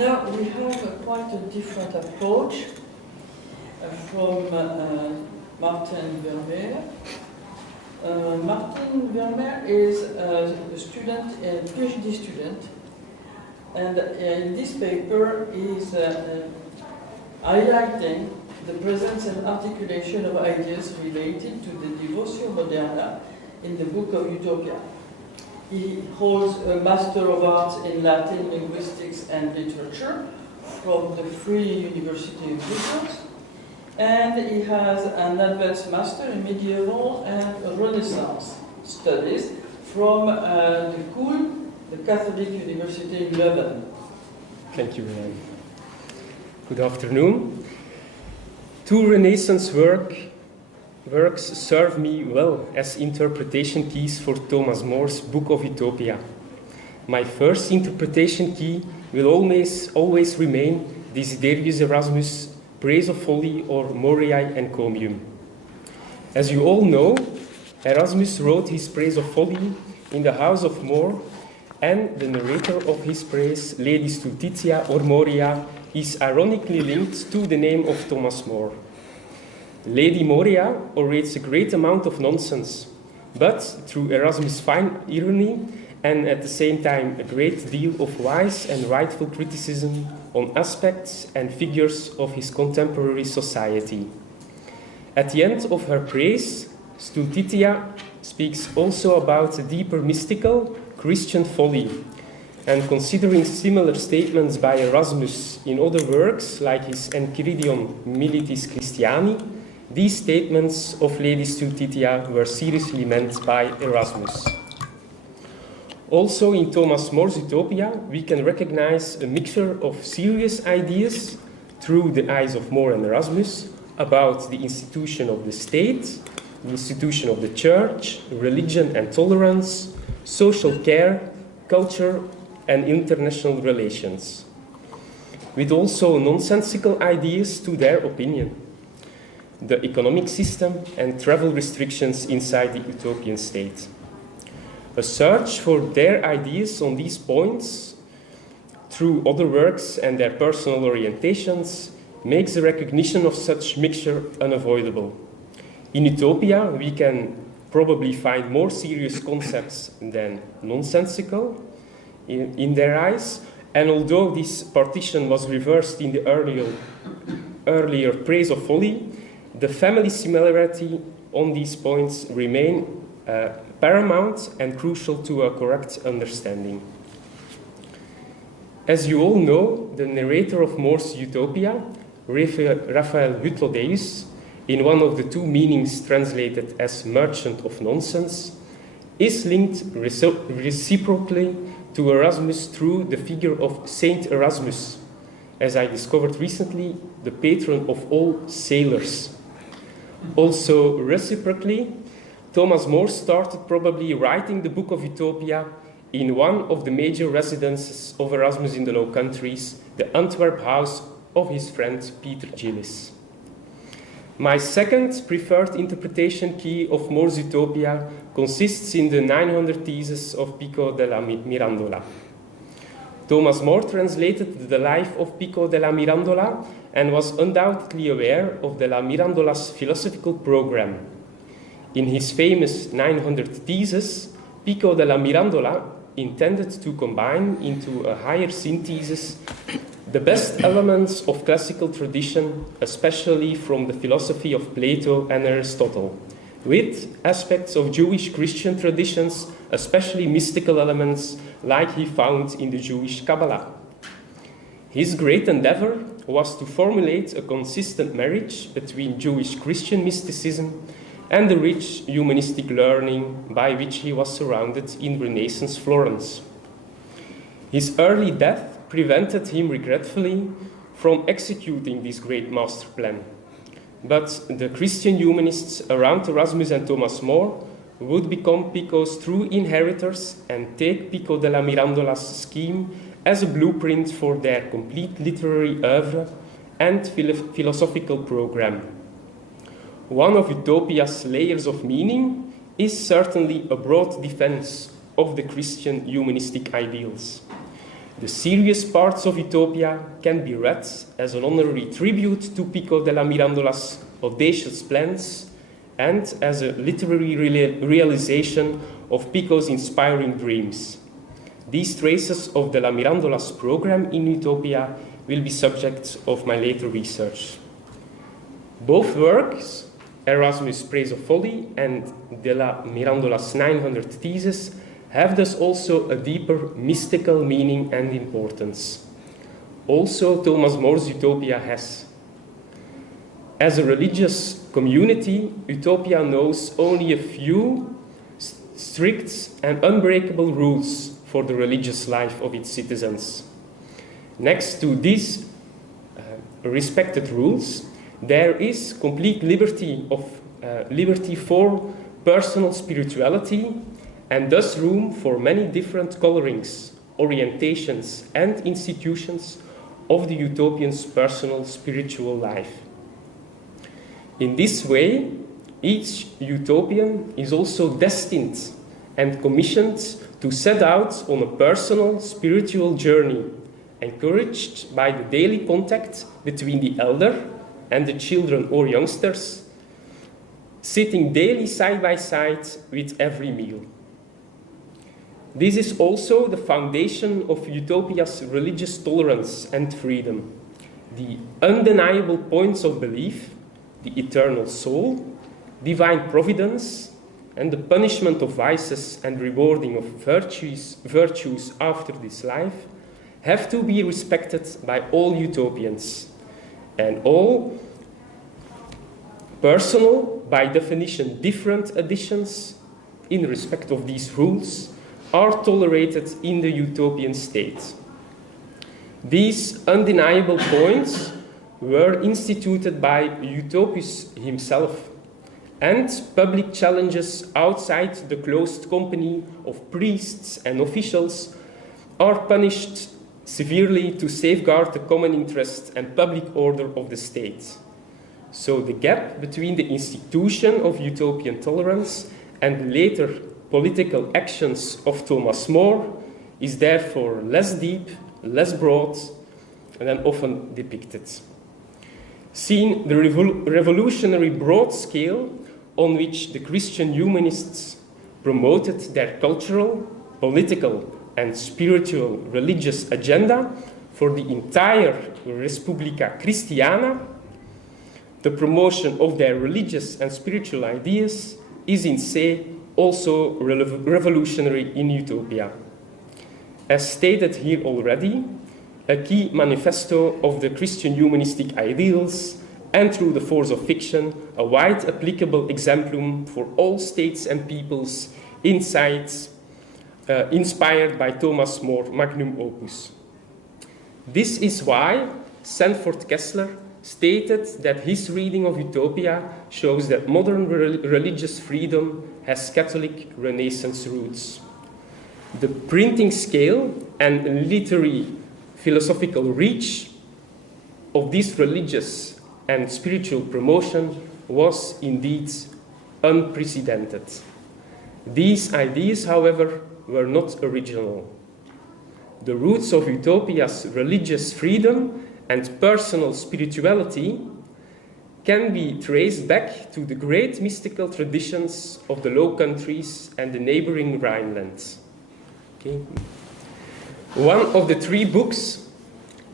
Now we have quite a different approach from Maarten Vermeir. Maarten Vermeir is a student, a PhD student, and in this paper is highlighting the presence and articulation of ideas related to the Devotio Moderna in the book of Utopia. He holds a Master of Arts in Latin, Linguistics and Literature from the Free University of Brussels, and he has an Advanced Master in Medieval and Renaissance Studies from the KUL, the Catholic University in Leuven. Thank you, Ryan. Good afternoon. Two Renaissance works serve me well as interpretation keys for Thomas More's Book of Utopia. My first interpretation key will always remain Desiderius Erasmus' Praise of Folly or Moriae Encomium. As you all know, Erasmus wrote his Praise of Folly in the house of More, and the narrator of his praise, Lady Stultitia or Moria, is ironically linked to the name of Thomas More. Lady Moria orates a great amount of nonsense, but through Erasmus' fine irony and at the same time a great deal of wise and rightful criticism on aspects and figures of his contemporary society. At the end of her praise, Stultitia speaks also about a deeper mystical Christian folly, and considering similar statements by Erasmus in other works like his Enchiridion Militis Christiani, these statements of Lady Stultitia were seriously meant by Erasmus. Also in Thomas More's Utopia, we can recognize a mixture of serious ideas through the eyes of More and Erasmus about the institution of the state, the institution of the church, religion and tolerance, social care, culture and international relations, with also nonsensical ideas to their opinion, the economic system and travel restrictions inside the utopian state. A search for their ideas on these points through other works and their personal orientations makes the recognition of such mixture unavoidable. In Utopia, we can probably find more serious concepts than nonsensical in their eyes, and although this partition was reversed in the earlier Praise of Folly, the family similarity on these points remain paramount and crucial to a correct understanding. As you all know, the narrator of More's Utopia, Raphael Hytlodeus, in one of the two meanings translated as merchant of nonsense, is linked reciprocally to Erasmus through the figure of Saint Erasmus, as I discovered recently, the patron of all sailors. Also reciprocally, Thomas More started probably writing the Book of Utopia in one of the major residences of Erasmus in the Low Countries, the Antwerp house of his friend Peter Gillis. My second preferred interpretation key of More's Utopia consists in the 900 Theses of Pico della Mirandola. Thomas More translated the life of Pico della Mirandola and was undoubtedly aware of della Mirandola's philosophical program. In his famous 900 Theses, Pico della Mirandola intended to combine into a higher synthesis the best elements of classical tradition, especially from the philosophy of Plato and Aristotle, with aspects of Jewish Christian traditions, especially mystical elements like he found in the Jewish Kabbalah. His great endeavor was to formulate a consistent marriage between Jewish Christian mysticism and the rich humanistic learning by which he was surrounded in Renaissance Florence. His early death prevented him regretfully from executing this great master plan. But the Christian humanists around Erasmus and Thomas More would become Pico's true inheritors and take Pico della Mirandola's scheme as a blueprint for their complete literary oeuvre and philosophical program. One of Utopia's layers of meaning is certainly a broad defense of the Christian humanistic ideals. The serious parts of Utopia can be read as an honorary tribute to Pico della Mirandola's audacious plans and as a literary realization of Pico's inspiring dreams. These traces of della Mirandola's program in Utopia will be subject of my later research. Both works, Erasmus' Praise of Folly and della Mirandola's 900 Theses, have thus also a deeper mystical meaning and importance. Also, Thomas More's Utopia has. As a religious community, Utopia knows only a few strict and unbreakable rules for the religious life of its citizens. Next to these respected rules, there is complete liberty for personal spirituality, and thus room for many different colorings, orientations, and institutions of the utopian's personal spiritual life. In this way, each utopian is also destined and commissioned to set out on a personal spiritual journey, encouraged by the daily contact between the elder and the children or youngsters, sitting daily side by side with every meal. This is also the foundation of Utopia's religious tolerance and freedom. The undeniable points of belief, the eternal soul, divine providence, and the punishment of vices and rewarding of virtues after this life have to be respected by all utopians, and all personal, by definition different additions in respect of these rules are tolerated in the utopian state. These undeniable points were instituted by Utopius himself, and public challenges outside the closed company of priests and officials are punished severely to safeguard the common interest and public order of the state. So the gap between the institution of utopian tolerance and later political actions of Thomas More is therefore less deep, less broad, than often depicted. Seeing the revolutionary broad scale on which the Christian humanists promoted their cultural, political, and spiritual religious agenda for the entire Respublica Christiana, the promotion of their religious and spiritual ideas is in se also revolutionary in Utopia. As stated here already, a key manifesto of the Christian humanistic ideals, and through the force of fiction, a wide applicable exemplum for all states and peoples insights inspired by Thomas More magnum opus. This is why Sanford Kessler stated that his reading of Utopia shows that modern religious freedom has Catholic Renaissance roots. The printing scale and literary philosophical reach of this religious and spiritual promotion was indeed unprecedented. These ideas, however, were not original. The roots of Utopia's religious freedom and personal spirituality can be traced back to the great mystical traditions of the Low Countries and the neighboring Rhineland. Okay. One of the three books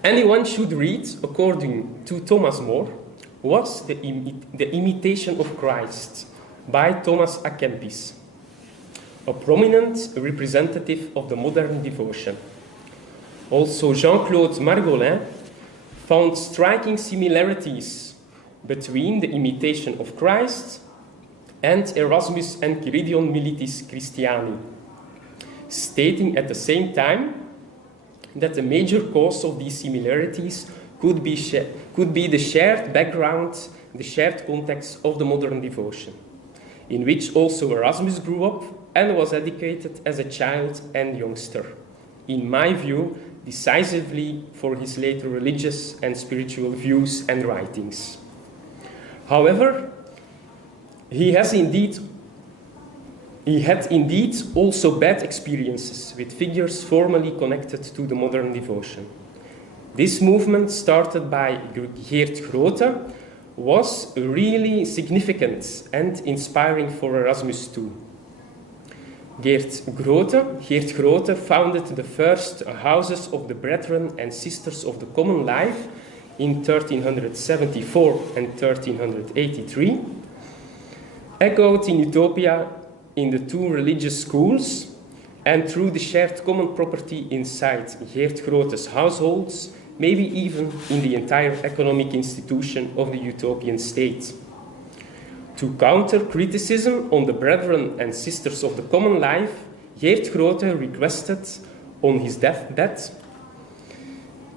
anyone should read, according to Thomas More, was The Imitation of Christ by Thomas à Kempis, a prominent representative of the modern devotion. Also, Jean-Claude Margolin found striking similarities between The Imitation of Christ and Erasmus Enchiridion Militis Christiani, stating at the same time that the major cause of these similarities could be the shared background, the shared context of the modern devotion, in which also Erasmus grew up and was educated as a child and youngster, in my view, decisively for his later religious and spiritual views and writings. However, he has indeed He had indeed also bad experiences with figures formally connected to the modern devotion. This movement, started by Geert Groote, was really significant and inspiring for Erasmus too. Geert Groote founded the first houses of the Brethren and Sisters of the Common Life in 1374 and 1383, echoed in Utopia in the two religious schools, and through the shared common property inside Geert Groote's households, maybe even in the entire economic institution of the utopian state. To counter criticism on the Brethren and Sisters of the Common Life, Geert Groote requested on his deathbed,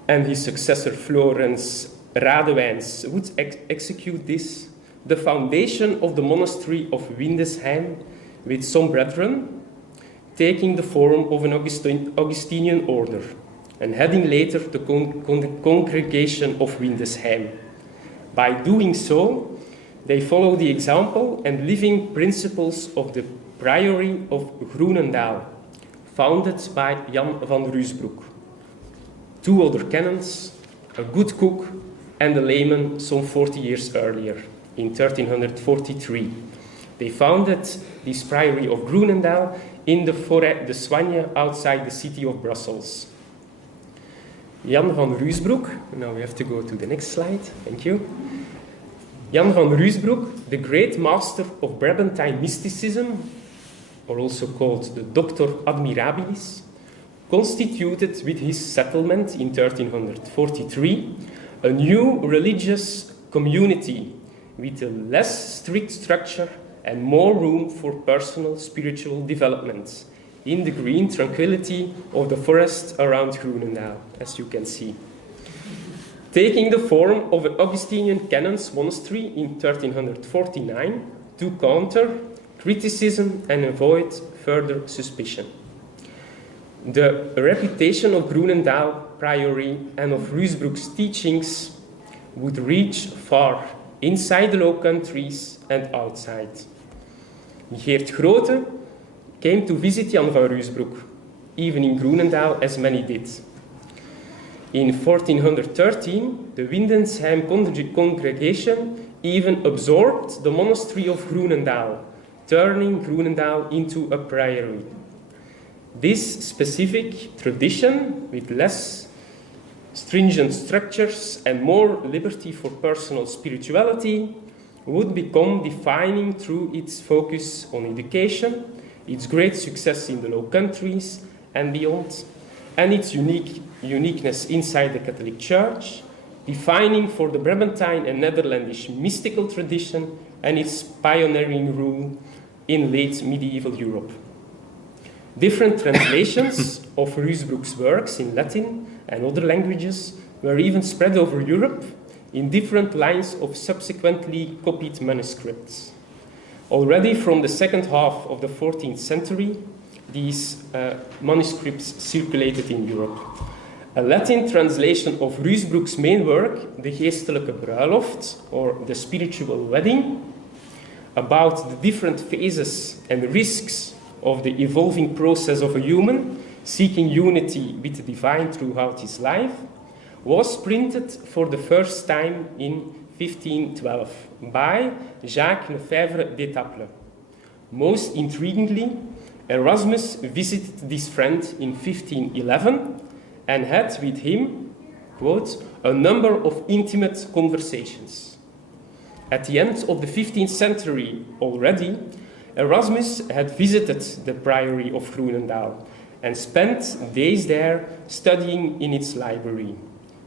and his successor Florens Radewijns would execute this, the foundation of the monastery of Windesheim with some brethren, taking the form of an Augustinian order, and heading later the congregation of Windesheim. By doing so, they follow the example and living principles of the Priory of Groenendaal, founded by Jan van Ruusbroek. Two other canons, a good cook and a layman some 40 years earlier, in 1343. They founded this Priory of Groenendaal in the Forêt de Soigne outside the city of Brussels. Jan van Ruusbroek, now we have to go to the next slide, thank you. Jan van Ruusbroek, the great master of Brabantine mysticism, or also called the Doctor Admirabilis, constituted with his settlement in 1343 a new religious community with a less strict structure and more room for personal spiritual development in the green tranquility of the forest around Groenendaal, as you can see. Taking the form of an Augustinian canons monastery in 1349 to counter criticism and avoid further suspicion. The reputation of Groenendaal Priory and of Ruusbroek's teachings would reach far inside the Low Countries and outside. Geert Groote came to visit Jan van Ruusbroek, even in Groenendaal, as many did. In 1413, the Windesheim congregation even absorbed the monastery of Groenendaal, turning Groenendaal into a priory. This specific tradition, with less stringent structures and more liberty for personal spirituality, would become defining through its focus on education, its great success in the Low Countries and beyond, and its uniqueness inside the Catholic Church, defining for the Brabantine and Netherlandish mystical tradition and its pioneering role in late medieval Europe. Different translations of Ruusbroek's works in Latin and other languages were even spread over Europe in different lines of subsequently copied manuscripts. Already from the second half of the 14th century, these manuscripts circulated in Europe. A Latin translation of Ruusbroek's main work, De Geestelijke Bruiloft, or The Spiritual Wedding, about the different phases and risks of the evolving process of a human seeking unity with the divine throughout his life, was printed for the first time in 1512 by Jacques Lefebvre d'Étaples. Most intriguingly, Erasmus visited this friend in 1511 and had with him, quote, a number of intimate conversations. At the end of the 15th century already, Erasmus had visited the Priory of Groenendaal and spent days there studying in its library.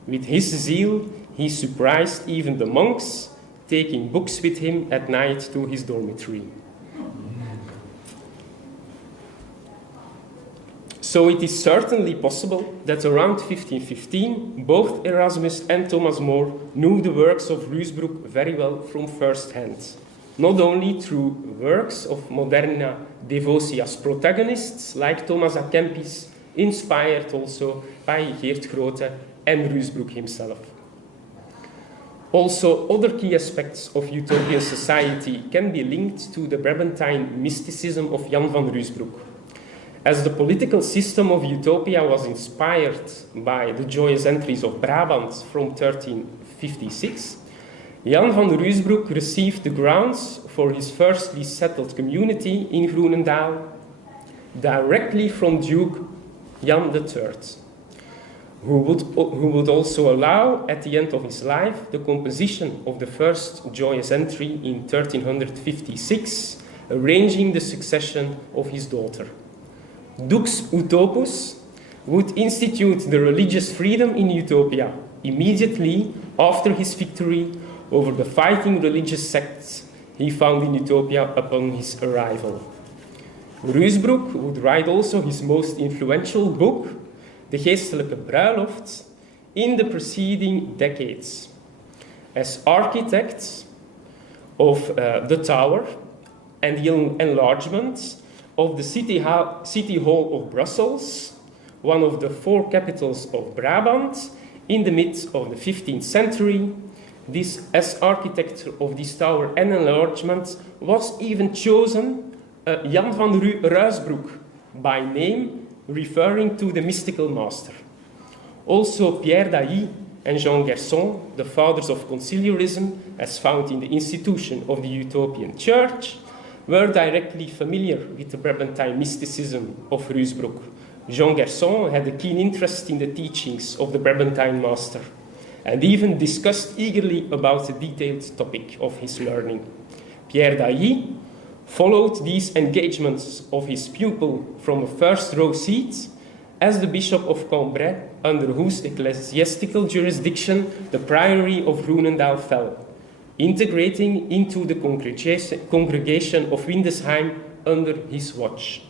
With his zeal, he surprised even the monks, taking books with him at night to his dormitory. So it is certainly possible that around 1515, both Erasmus and Thomas More knew the works of Ruusbroek very well from first hand, not only through works of Moderna Devotia's protagonists like Thomas à Kempis, inspired also by Geert Groote and Ruusbroek himself. Also, other key aspects of utopian society can be linked to the Brabantine mysticism of Jan van Ruysbroek. As the political system of Utopia was inspired by the joyous entries of Brabant from 1356, Jan van Ruysbroek received the grounds for his firstly settled community in Groenendaal directly from Duke Jan III, who would also allow, at the end of his life, the composition of the first joyous entry in 1356, arranging the succession of his daughter. Dux Utopus would institute the religious freedom in Utopia immediately after his victory over the fighting religious sects he found in Utopia upon his arrival. Ruysbroek would write also his most influential book, De Geestelijke Bruiloft, in the preceding decades. As architect of the tower and the enlargement of the City Hall of Brussels, one of the 4 capitals of Brabant, in the mid of the 15th century, this, as architect of this tower and enlargement, was even chosen Jan van Ruysbroek by name, referring to the mystical master. Also, Pierre d'Ailly and Jean Gerson, the fathers of conciliarism, as found in the institution of the Utopian Church, were directly familiar with the Brabantine mysticism of Ruysbroek. Jean Gerson had a keen interest in the teachings of the Brabantine master, and even discussed eagerly about the detailed topic of his learning. Pierre d'Ailly followed these engagements of his pupil from a first-row seat as the Bishop of Cambrai, under whose ecclesiastical jurisdiction the Priory of Groenendaal fell, integrating into the congregation of Windesheim under his watch.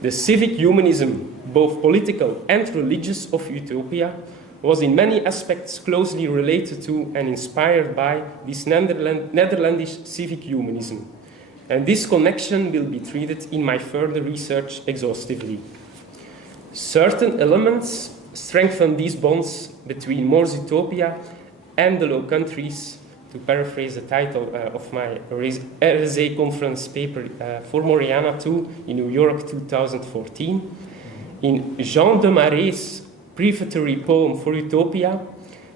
The civic humanism, both political and religious, of Utopia was in many aspects closely related to and inspired by this Netherlandish civic humanism. And this connection will be treated in my further research exhaustively. Certain elements strengthen these bonds between Moor's Utopia and the Low Countries, to paraphrase the title of my RSA conference paper for Moriana 2 in New York 2014. In Jean de Marais' prefatory poem for Utopia,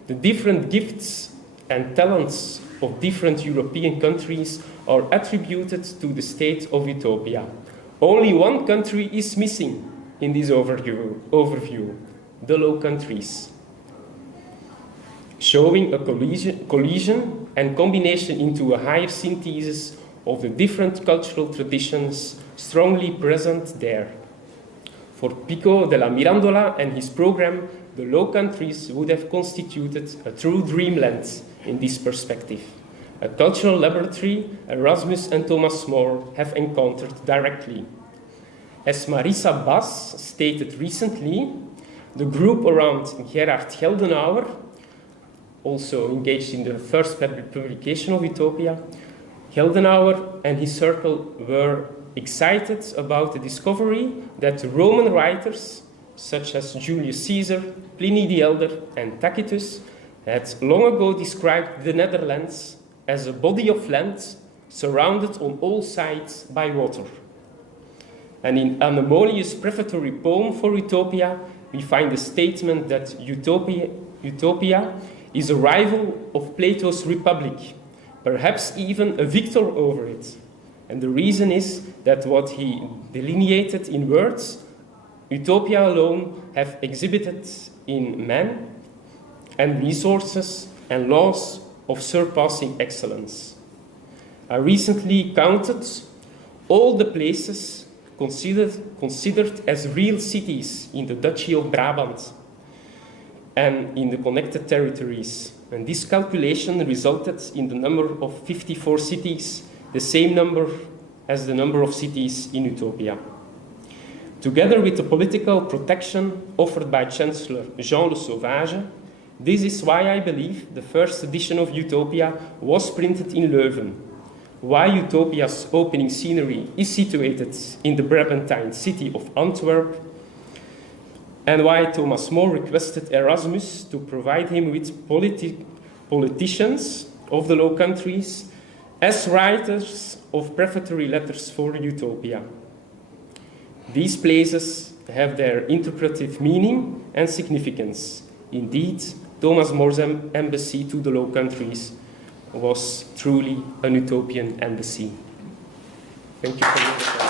the different gifts and talents of different European countries are attributed to the state of Utopia. Only one country is missing in this overview, the Low Countries, showing a collision and combination into a higher synthesis of the different cultural traditions strongly present there. For Pico della Mirandola and his program, the Low Countries would have constituted a true dreamland in this perspective, a cultural laboratory Erasmus and Thomas More have encountered directly. As Marissa Bas stated recently, the group around Gerhard Geldenauer, also engaged in the first publication of Utopia, Geldenauer and his circle were excited about the discovery that Roman writers, such as Julius Caesar, Pliny the Elder, and Tacitus, had long ago described the Netherlands as a body of land surrounded on all sides by water. And in Anemolius' prefatory poem for Utopia, we find the statement that Utopia is a rival of Plato's Republic, perhaps even a victor over it. And the reason is that what he delineated in words, Utopia alone have exhibited in men and resources and laws of surpassing excellence. I recently counted all the places considered as real cities in the Duchy of Brabant and in the connected territories. And this calculation resulted in the number of 54 cities, the same number as the number of cities in Utopia. Together with the political protection offered by Chancellor Jean Le Sauvage, this is why I believe the first edition of Utopia was printed in Leuven, why Utopia's opening scenery is situated in the Brabantine city of Antwerp, and why Thomas More requested Erasmus to provide him with politicians of the Low Countries as writers of prefatory letters for Utopia. These places have their interpretive meaning and significance. Indeed, Thomas More's embassy to the Low Countries was truly an utopian embassy. Thank you for your attention.